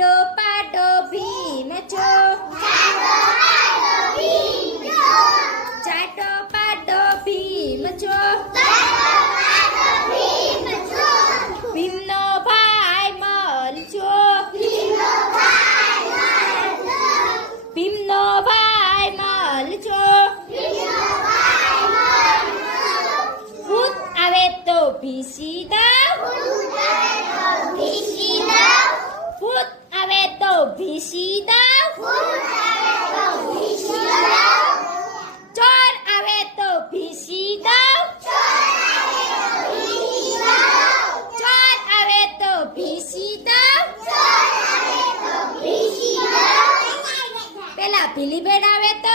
જાડો પાડો ભીમ છો જાડો પાડો ભીમ છો ભીમનો ભાઈ મલ છો ભીમનો ભાઈ મલ છો ભૂત આવે તો ભીસી દઉં ભૂત આવે તો ભીસી દઉં ચોર આવે તો ભીસી દઉં ચોર આવે તો ભીસી દઉં પેલા ભીલી બેન આવે તો